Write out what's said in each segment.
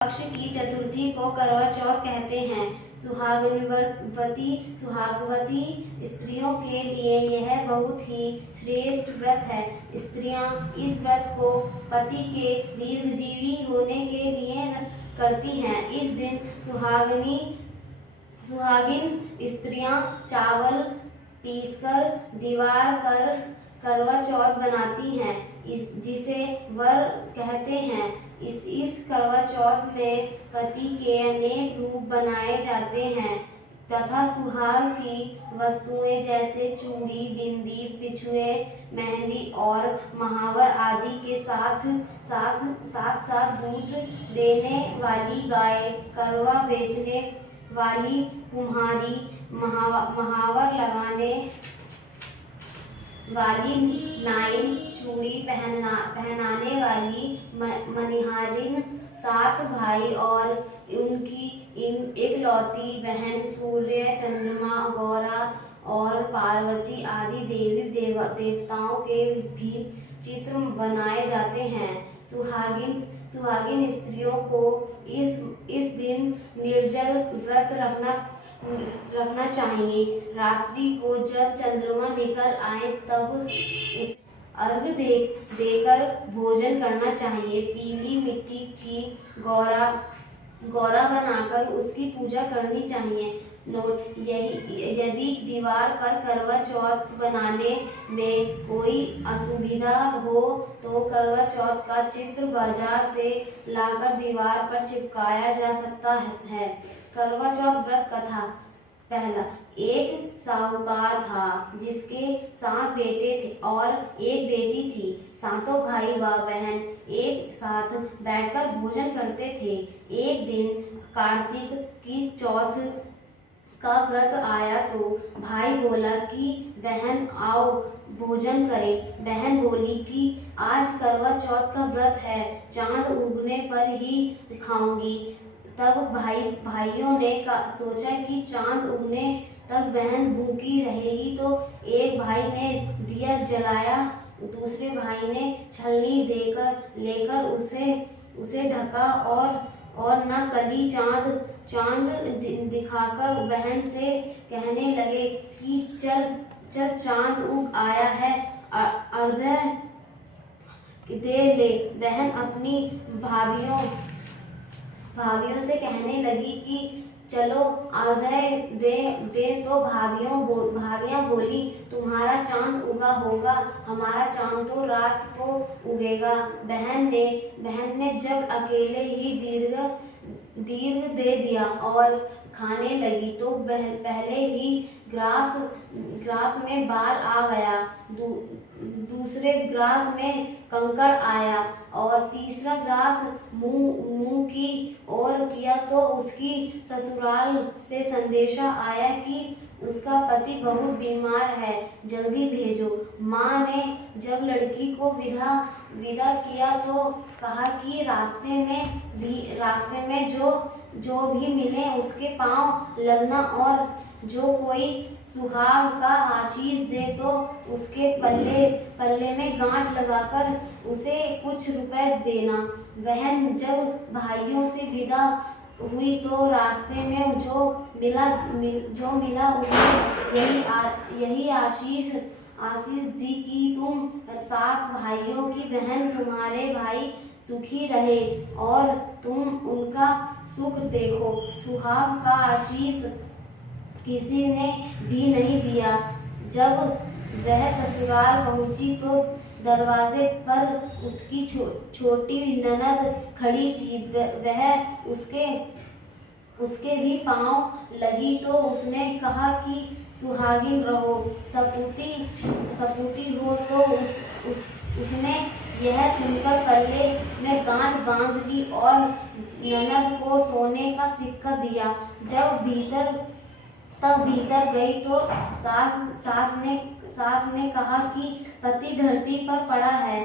पक्ष की चतुर्थी को करवा चौथ कहते हैं। सुहागवती स्त्रियों के लिए यह बहुत ही श्रेष्ठ व्रत है। स्त्रियां इस व्रत को पति के दीर्घजीवी होने के लिए करती हैं। इस दिन सुहागिन स्त्रियां चावल पीसकर दीवार पर करवा चौथ बनाती हैं, जिसे वर कहते हैं। इस करवा चौथ में पति के अनेक रूप बनाए जाते हैं तथा सुहाग की वस्तुएं जैसे चूड़ी, बिंदी, बिछुए, मेहंदी और महावर आदि के साथ साथ दूध देने वाली गाय, करवा बेचने वाली कुम्हारी, महावर लगाने वाली नाइन, चूड़ी पहनाने वाली मनिहारिन, 7 भाई और उनकी एकलौती बहन सूर्य, चंद्रमा, गौरा और पार्वती आदि देवी देवताओं के भी चित्र बनाए जाते हैं। सुहागिन स्त्रियों को इस दिन निर्जल व्रत रखना चाहिए। रात्रि को जब चंद्रमा निकल आए तब अर्घ देकर भोजन करना चाहिए। पीली मिट्टी की गौरा बनाकर उसकी पूजा करनी चाहिए। यदि दीवार पर करवा चौथ बनाने में कोई असुविधा हो तो करवा चौथ का चित्र बाजार से लाकर दीवार पर चिपकाया जा सकता है। करवा चौथ व्रत कथा। पहला, एक साहूकार था जिसके 7 बेटे थे और एक बेटी थी। 7 भाई व बहन एक साथ बैठकर भोजन करते थे। एक दिन कार्तिक की चौथ का व्रत आया तो भाई बोला कि बहन आओ भोजन करें। बहन बोली कि आज करवा चौथ का व्रत है, चांद उगने पर ही खाऊंगी। तब भाइयों ने सोचा कि चांद उगने तक बहन भूखी रहेगी, तो एक भाई ने दिया जलाया, दूसरे भाई ने छलनी लेकर उसे ढका और न कली चांद दिखाकर बहन से कहने लगे कि चल चांद उग आया है, अर्घ्य दे ले। बहन अपनी भाभियों से कहने लगी कि चलो अर्घ्य दे तो भाभियां बोली तुम्हारा चांद उगा होगा, हमारा चांद तो रात को उगेगा। बहन ने जब अकेले ही दीर्घ दे दिया और खाने लगी तो पहले ही ग्रास में बाल आ गया, दूसरे ग्रास में कंकड़ आया और तीसरा ग्रास मुंह की ओर किया तो उसकी ससुराल से संदेशा आया कि उसका पति बहुत बीमार है, जल्दी भेजो। माँ ने जब लड़की को विदा किया तो कहा कि रास्ते में जो भी मिले उसके पांव लगना और जो कोई सुहाग का आशीष दे तो उसके पल्ले में गांठ लगाकर उसे कुछ रुपए देना। बहन जब भाइयों से विदा हुई तो रास्ते में जो मिला उसे यही आशीष दी कि तुम 7 भाइयों की बहन तुम्हारे भाई सुखी रहे और तुम उनका सुख देखो। सुहाग का आशीष किसी ने भी नहीं दिया। जब वह ससुराल पहुंची तो दरवाजे पर उसकी छोटी ननद खड़ी थी। वह उसके भी पांव लगी तो उसने कहा कि सुहागिन रहो, सपूती हो। तो उसने यह सुनकर पल्ले में गांठ बांध दी और ननद को सोने का सिक्का दिया। जब भीतर गई तो सास ने कहा कि पति धरती पर पड़ा है,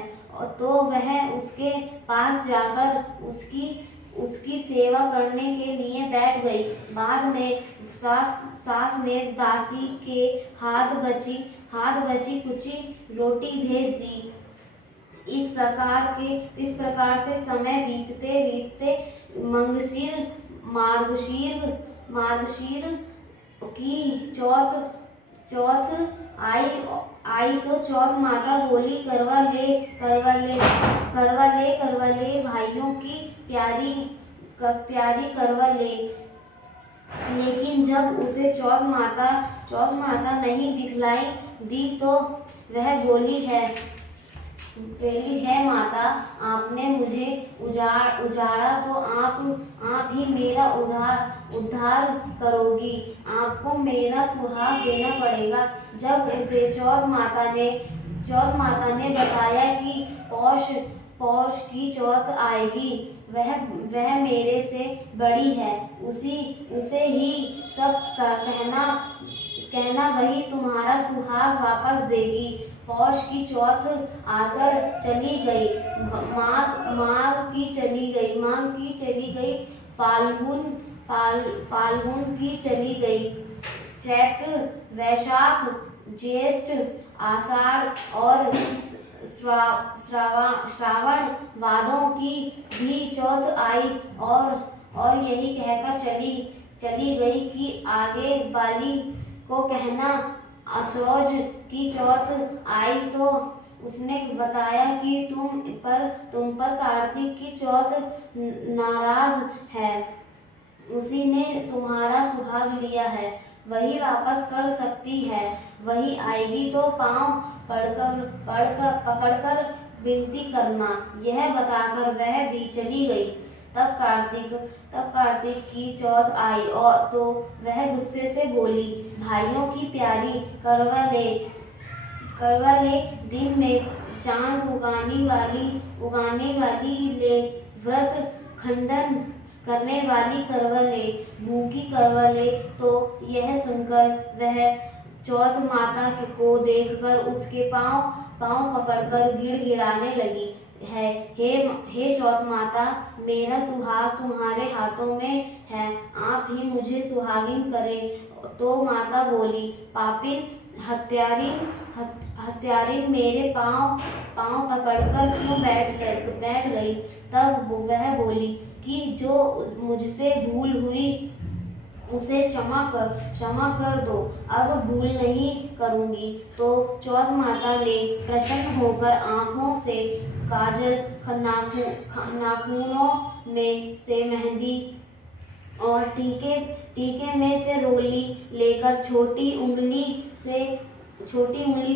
तो वह उसके पास जाकर उसकी सेवा करने के लिए बैठ गई। बाद में सास ने दासी के हाथ बची कुची रोटी भेज दी। इस प्रकार से समय बीतते मार्गशीर की चौथ आई तो चौथ माता बोली, करवा ले भाइयों की प्यारी करवा ले। लेकिन जब उसे चौथ माता नहीं दिखलाई दी तो वह बोली है माता, आपने मुझे उजाड़ा तो आप ही मेरा उद्धार करोगी, आपको मेरा सुहाग देना पड़ेगा। जब इसे चौथ माता ने बताया कि पौष की चौथ आएगी, वह मेरे से बड़ी है, उसे ही सब कहना वही तुम्हारा सुहाग वापस देगी। पौष की चौथ आकर चली गई, माघ की चली गई, फाल्गुन की चली गई, चैत्र वैशाख ज्येष्ठ आषाढ़ और श्रावण वादों की भी चौथ आई और यही कहकर चली गई कि आगे वाली को कहना। असौज की चौथ आई तो उसने बताया कि तुम पर कार्तिक की चौथ नाराज है, उसी ने तुम्हारा सुहाग लिया है, वही वापस कर सकती है, वही आएगी तो पांव पकड़कर विनती करना। यह बताकर वह भी चली गई। तब कार्तिक की चौथ आई और तो वह गुस्से से बोली, भाइयों की प्यारी करवा ले दिन में चांद उगाने वाली ले, व्रत खंडन करने वाली करवा ले, भूखी करवा ले। तो यह सुनकर वह चौथ माता को देखकर उसके पांव पकड़कर गिड़गिड़ाने लगी है, हे चौथ माता, मेरा सुहाग तुम्हारे हाथों में है, आप ही मुझे सुहागिन करें। तो माता बोली, पापिन हत्यारिन मेरे पांव पकड़कर क्यों बैठ गई। तब वह बोली कि जो मुझसे भूल हुई उसे क्षमा कर दो, अब भूल नहीं करूंगी। तो चौथ माता ने प्रसन्न होकर आंखों से काजल, नाखूनों में से मेहंदी और टीके में से रोली लेकर छोटी उंगली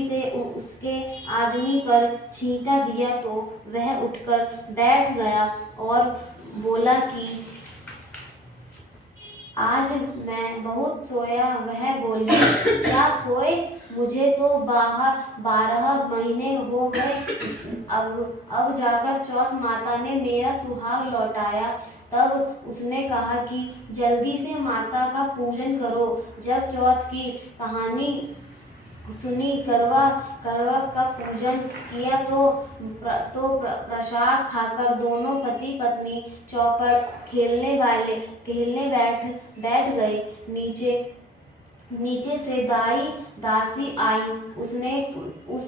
से उसके आदमी पर छींटा दिया तो वह उठकर बैठ गया और बोला कि आज मैं बहुत सोया। वह बोली, क्या सोए, मुझे तो 12 महीने हो गए, अब जाकर चौथ माता ने मेरा सुहाग लौटाया। तब उसने कहा कि जल्दी से माता का पूजन करो। जब चौथ की कहानी सुनी, करवा का पूजन किया तो प्रसाद खाकर दोनों पति पत्नी चौपड़ खेलने बैठ गए। नीचे से दासी आई, उसने उन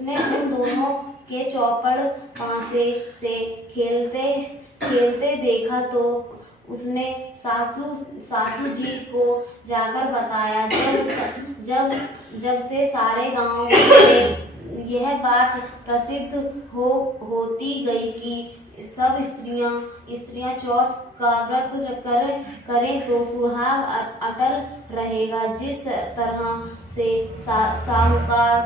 दोनों के चौपड़ पासे से खेलते देखा तो उसने सासू जी को जाकर बताया। जब से सारे गांव में यह बात प्रसिद्ध होती गई कि सब स्त्रियां चौथ का व्रत करें तो सुहाग अटल रहेगा। जिस तरह से साहूकार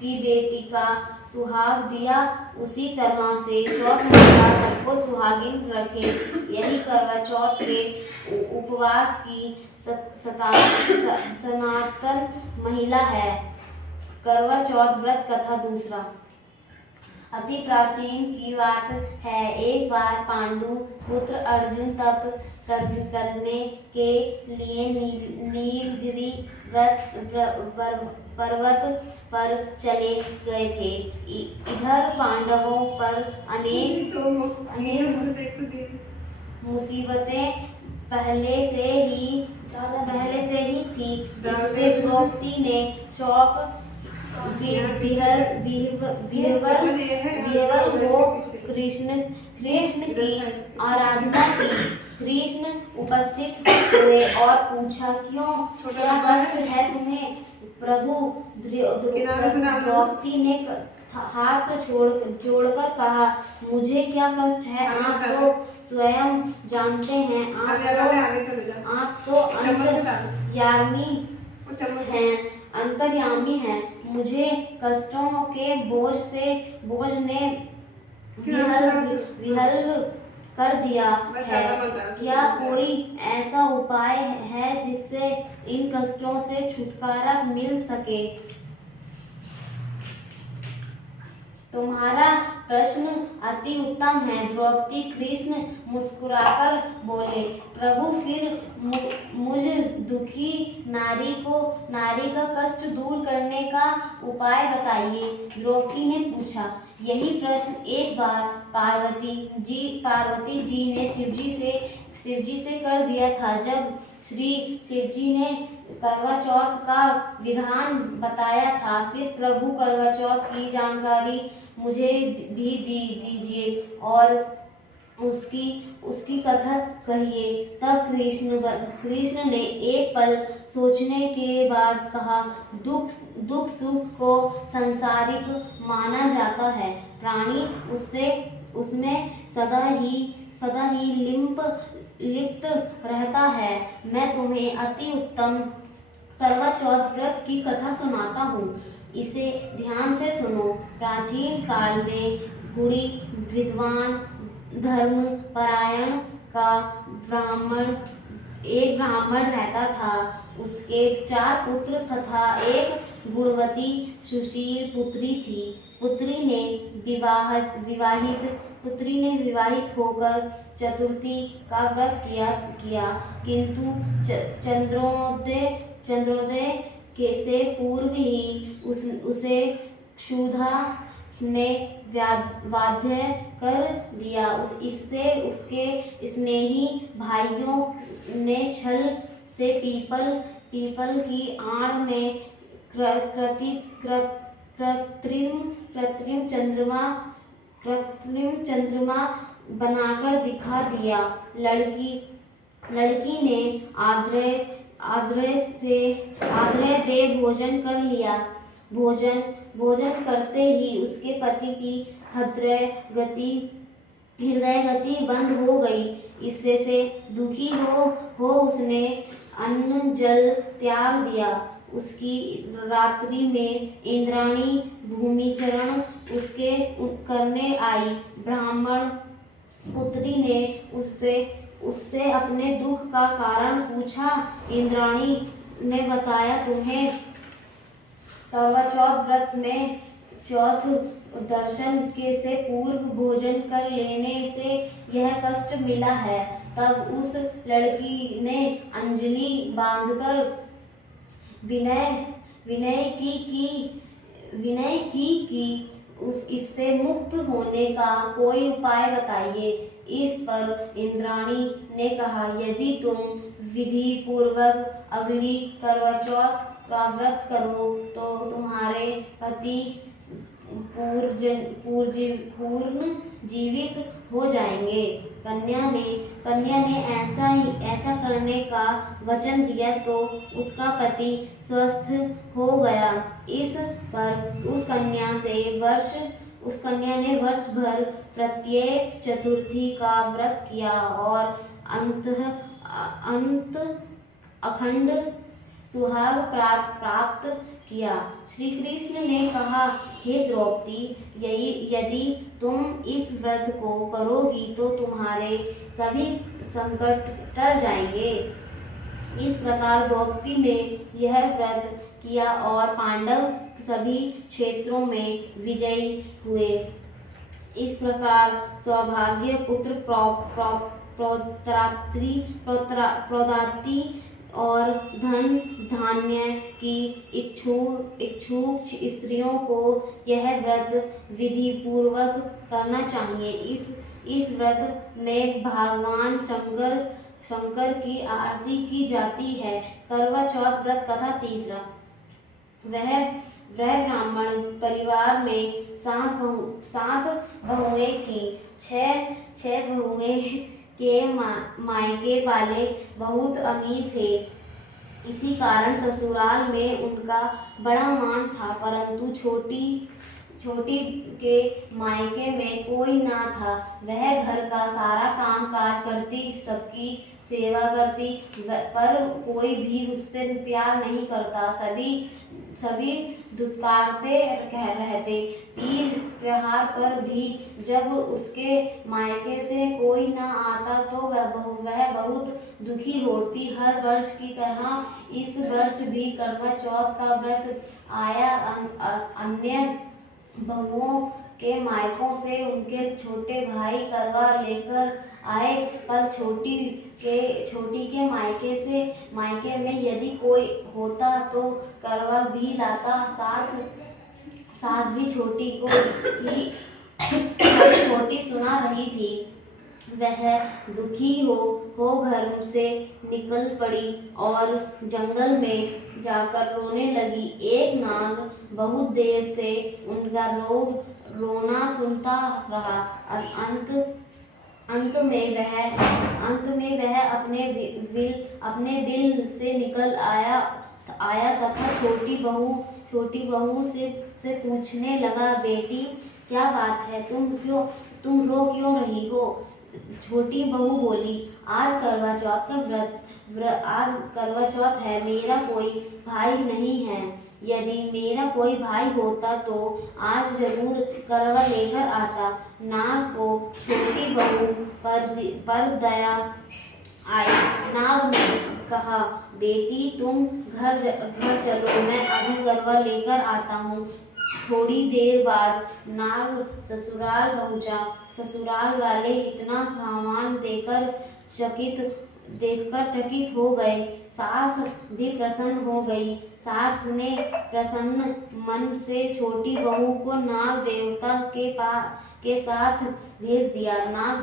की बेटी का सुहाग दिया, उसी तरह से चौथ माता सबको सुहागिन रखे। यही करवा चौथ के उपवास की सनातन महिला है। करवा चौथ व्रत कथा दूसरा। अति प्राचीन की बात है। एक बार पांडु पुत्र अर्जुन तप करने के लिए नीलगिरी पर्वत पर चले गए थे। इधर पांडवों पर अनेक मुसीबतें पहले से ही थी। इससे द्रौपदी ने शौक विह्वल हो कृष्ण की आराधना की। उपस्थित हुए और पूछा, क्यों, क्या कष्ट है तुम्हें? प्रभु द्रौपदी ने हाथ जोड़कर कहा, मुझे क्या कष्ट है, आप तो स्वयं जानते हैं, आप तो अंतर्यामी हैं। मुझे कष्टों के बोझ ने विहल कर दिया है। क्या कोई ऐसा उपाय है जिससे इन कष्टों से छुटकारा मिल सके? तुम्हारा प्रश्न अति उत्तम है। द्रौपदी कृष्ण मुस्कुराकर बोले, प्रभु फिर मुझ दुखी नारी का कष्ट दूर करने का उपाय बताइए। द्रौपदी ने पूछा। यही प्रश्न एक बार पार्वती जी ने शिव जी से कर दिया था। जब श्री शिव जी ने करवा चौथ का विधान बताया था, फिर प्रभु करवा चौथ की जानकारी मुझे भी दीजिए और उसकी कथा कहिए। तब कृष्ण ने एक पल सोचने के बाद कहा, दुख सुख को सांसारिक माना जाता है। प्राणी उसमें सदा ही लिप्त रहता है। मैं तुम्हें अति उत्तम करवा चौथ व्रत की कथा सुनाता हूँ, इसे ध्यान से सुनो। प्राचीन काल में गुणी विद्वान धर्म परायण का एक ब्राह्मण रहता था। उसके 4 पुत्र तथा एक गुणवती सुशील पुत्री थी। पुत्री ने विवाहित होकर चतुर्थी का व्रत किया, किंतु चंद्रोदय से पूर्व ही उसे क्षुधा ने बाध्य कर दिया। इससे उसके स्नेही भाइयों ने छल से पीपल की आड़ में कृत्रिम चंद्रमा बनाकर दिखा दिया। लड़की ने आग्रह दे भोजन कर लिया। भोजन करते ही उसके पति की हृदय गति बंद हो गई। इससे से दुखी हो उसने अन्न जल त्याग दिया। उसकी रात्रि में इंद्राणी भूमिचरण उसके करने आई। ब्राह्मण पुत्री ने उससे अपने दुख का कारण पूछा। इंद्राणी ने बताया, तुम्हें करवा चौथ व्रत में चौथ दर्शन से पूर्व भोजन कर लेने से यह कष्ट मिला है। तब उस लड़की ने अंजलि बांधकर विनय की इससे मुक्त होने का कोई उपाय बताइए। इस पर इंद्राणी ने कहा, यदि तुम विधि पूर्वक अगली करवा चौथ का व्रत करो तो तुम्हारे पति पूर्ण जीवित हो जाएंगे। कन्या ने ऐसा करने का वचन दिया तो उसका पति स्वस्थ हो गया। इस पर उस कन्या ने वर्ष भर प्रत्येक चतुर्थी का व्रत किया और अंत अखंड सुहाग प्राप्त किया। श्री कृष्ण ने कहा, हे द्रौपदी, यदि तुम इस व्रत को करोगी तो तुम्हारे सभी संकट टल जाएंगे। इस प्रकार द्रौपदी ने यह व्रत किया और पांडव सभी क्षेत्रों में विजयी हुए। इस प्रकार सौभाग्य पुत्र प्रौदाती और धन धान्य की इच्छुक स्त्रियों को यह व्रत विधि पूर्वक करना चाहिए। इस व्रत में भगवान शंकर की आरती की जाती है। करवा चौथ व्रत कथा तीसरा। वह ब्राह्मण परिवार में 7 बहुएं थीं। 6 बहुएं के मायके वाले बहुत अमीर थे। इसी कारण ससुराल में उनका बड़ा मान था, परंतु छोटी के मायके में कोई ना था। वह घर का सारा काम काज करती, सबकी सेवा करती, पर कोई भी उससे प्यार नहीं करता। सभी दुत्कारते रहते। तीज त्योहार पर भी जब उसके मायके से कोई न आता तो वह बहुत दुखी होती। हर वर्ष की तरह इस वर्ष भी करवा चौथ का व्रत आया। अन्य बहुओं के मायकों से उनके छोटे भाई करवा लेकर आए, पर छोटी के मायके में यदि कोई होता तो करवा भी लाता। सास भी छोटी को ही छोटी सुना रही थी। वह दुखी हो घर से निकल पड़ी और जंगल में जाकर रोने लगी। एक नाग बहुत देर से उनका रोना सुनता रहा। अंत में वह अपने बिल से निकल आया तथा छोटी बहू से पूछने लगा, बेटी क्या बात है, तुम रो क्यों रही हो? छोटी बहू बोली, आज करवा चौथ का आज करवा चौथ है, मेरा कोई भाई नहीं है। यदि मेरा कोई भाई होता तो आज जरूर करवा लेकर आता। नाग को छोटी बहू पर दया आई। नाग ने कहा, बेटी तुम घर चलो, मैं अभी करवा लेकर आता हूँ। थोड़ी देर बाद नाग ससुराल पहुंचा। ससुराल वाले इतना सामान देखकर चकित हो गए। सास भी प्रसन्न हो गई। सास ने प्रसन्न मन से छोटी बहू को नाग देवता के साथ भेज दिया। नाग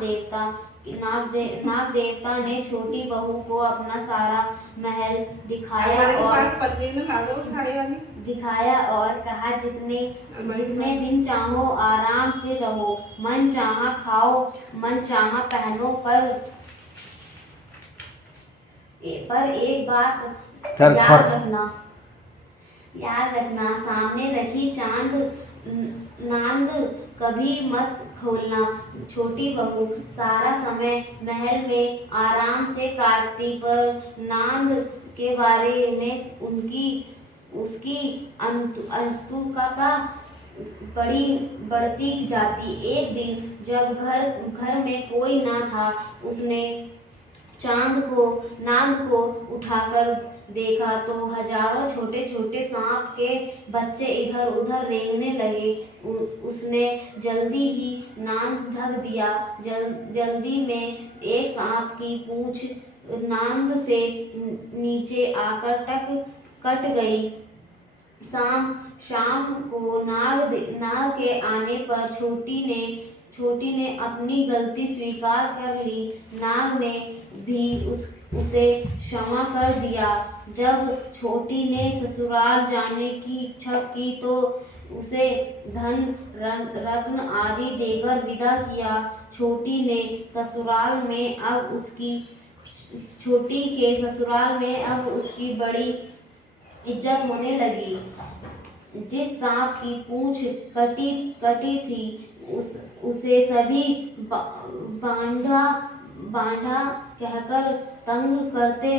देवता ने छोटी बहू को अपना सारा महल दिखाया और कहा, जितने दिन चाहो आराम से रहो, मन चाहा खाओ, मन चाहा पहनो, पर एक बात याद रखना, सामने रखी नांद कभी मत खोलना। छोटी बहू सारा समय महल में आराम से काटती, पर नांद के बारे में उसकी अंतुकता बढ़ती जाती। एक दिन जब घर में कोई ना था, उसने नांद को उठाकर देखा तो हजारों छोटे छोटे सांप के बच्चे इधर उधर रेंगने लगे। उसने जल्दी ही नांद ढक दिया। जल्दी में एक सांप की पूंछ नांद से नीचे आकर कट गई। शाम को नाग के आने पर छोटी ने अपनी गलती स्वीकार कर ली। नाग ने भी उसे क्षमा कर दिया। जब छोटी ने ससुराल जाने की इच्छा की तो उसे धन रत्न आदि देकर विदा किया। छोटी के ससुराल में अब उसकी बड़ी इज्जत होने लगी। जिस सांप की पूंछ कटी थी उसे सभी बांधा कहकर तंग करते।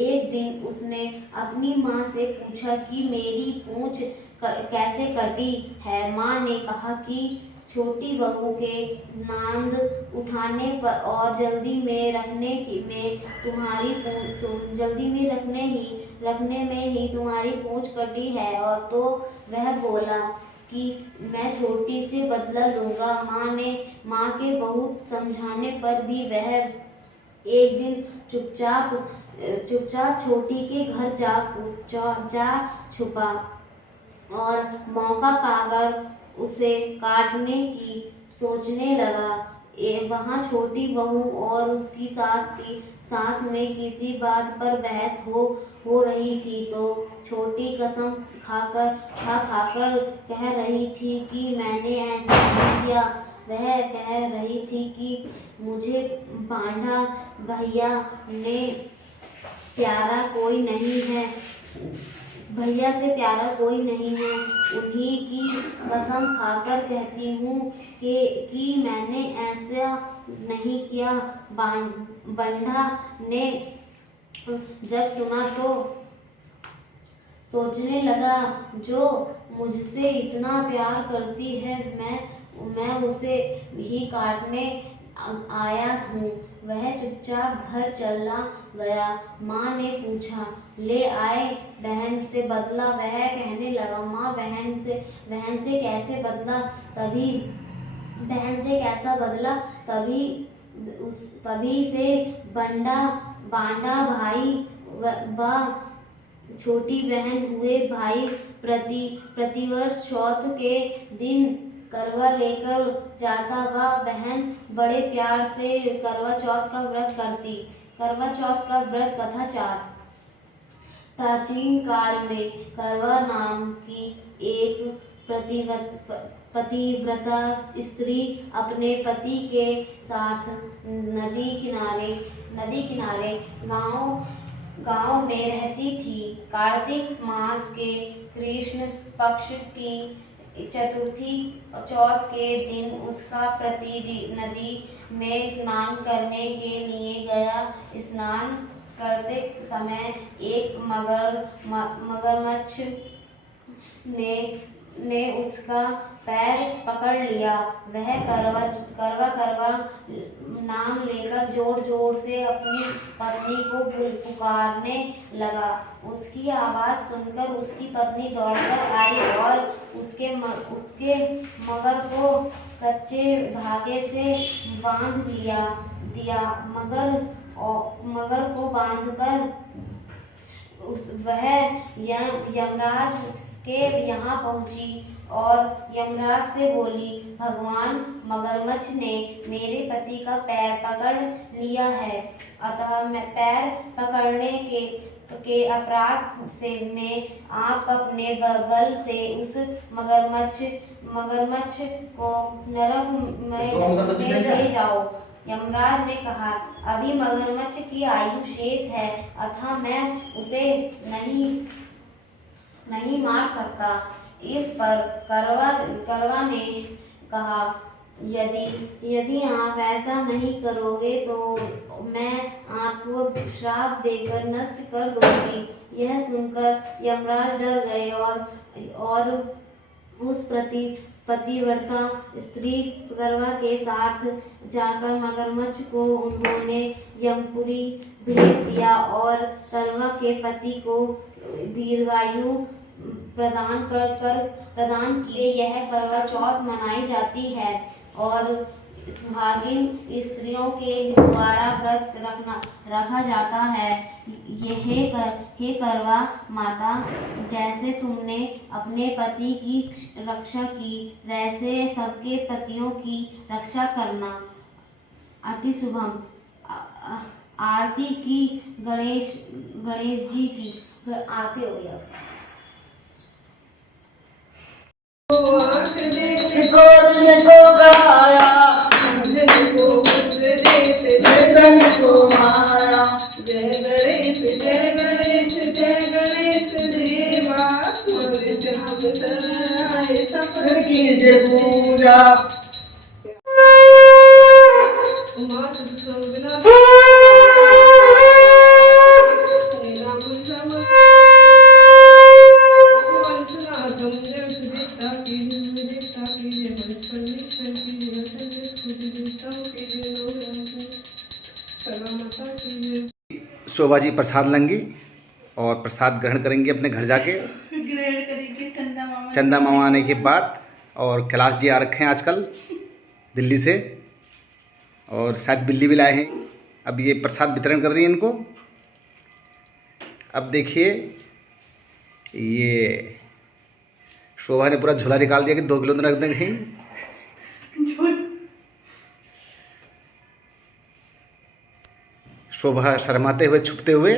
एक दिन उसने अपनी माँ से पूछा कि मेरी पूंछ कैसे कटी है। माँ ने कहा कि छोटी बहू के नांद उठाने पर और जल्दी में रखने में ही तुम्हारी पूंछ कटी है। और तो वह बोला कि मैं छोटी से बदला लूंगा। माँ के बहुत समझाने पर भी वह एक दिन चुपचाप छोटी के घर जा छुपा और मौका पाकर उसे काटने की सोचने लगा। वहाँ छोटी बहू और उसकी सास में किसी बात पर बहस हो रही थी तो छोटी कसम खाकर कह रही थी कि मैंने ऐसा नहीं किया। वह कह रही थी कि मुझे बांधा भैया ने प्यारा कोई नहीं है, भैया से प्यारा कोई नहीं है। उन्हीं की कसम खाकर कहती हूँ कि मैंने ऐसा नहीं किया। बंधा ने जब सुना तो सोचने लगा, जो मुझसे इतना प्यार करती है, मैं उसे ही काटने आया हूँ। वह चुपचाप घर चला गया। माँ ने पूछा, ले आए बहन से बदला? वह कहने लगा, माँ बहन से कैसे बदला? बहन से कैसा बदला? तभी से बांडा भाई व छोटी बहन हुए भाई प्रतिवर्ष चौथ के दिन करवा लेकर जाता। वह बहन बड़े प्यार से करवा चौथ का व्रत करती। करवा चौथ का व्रत कथा 4। प्राचीन काल में करवा नाम की एक पतिव्रता स्त्री अपने पति के साथ नदी किनारे गांव में रहती थी। कार्तिक मास के कृष्ण पक्ष की चतुर्थी चौथ के दिन उसका पति नदी में स्नान करने के लिए गया। स्नान करते समय एक मगरमच्छ ने उसका पैर पकड़ लिया। वह करवा नाम लेकर जोर जोर से अपनी पत्नी को पुकारने लगा। उसकी आवाज सुनकर उसकी पत्नी दौड़कर आई और उसके मगर को कच्चे धागे से बांध दिया। मगर को बांधकर वह यमराज के यहाँ पहुंची और यमराज से बोली, भगवान, मगरमच्छ ने मेरे पति का पैर पकड़ लिया है, अतः मैं पैर पकड़ने के अपराध से में आप अपने बल से उस मगरमच्छ को नरक में ले जाओ। यमराज ने कहा, अभी मगरमच्छ की आयु शेष है, अतः मैं उसे नहीं मार सकता। इस पर करवा ने कहा, यदि आप ऐसा नहीं करोगे तो मैं आपको श्राप देकर नष्ट कर दूंगी। यह सुनकर यमराज डर गए और उस पतिव्रता स्त्री करवा के साथ जाकर मगरमच्छ को उन्होंने यमपुरी भेज दिया और करवा के पति को दीर्घायु प्रदान किए। यह करवा चौथ मनाई जाती है और सुहागिन स्त्रियों के द्वारा व्रत रखा जाता है। हे करवा माता, जैसे तुमने अपने पति की रक्षा की, वैसे सबके पतियों की रक्षा करना। अति शुभम। आरती की गणेश जी की आरती हो गई। शोभा जी प्रसाद लेंगी और प्रसाद ग्रहण करेंगे अपने घर जाके। ग्रहण करेंगे चंदा मामा आने के बाद। और कैलाश जी आ रखे हैं आजकल दिल्ली से, और शायद बिल्ली भी लाए हैं। अब ये प्रसाद वितरण कर रही है इनको। अब देखिए, ये शोभा ने पूरा झोला निकाल दिया कि 2 किलो रख देंगे। शोभा शर्माते हुए, छुपते हुए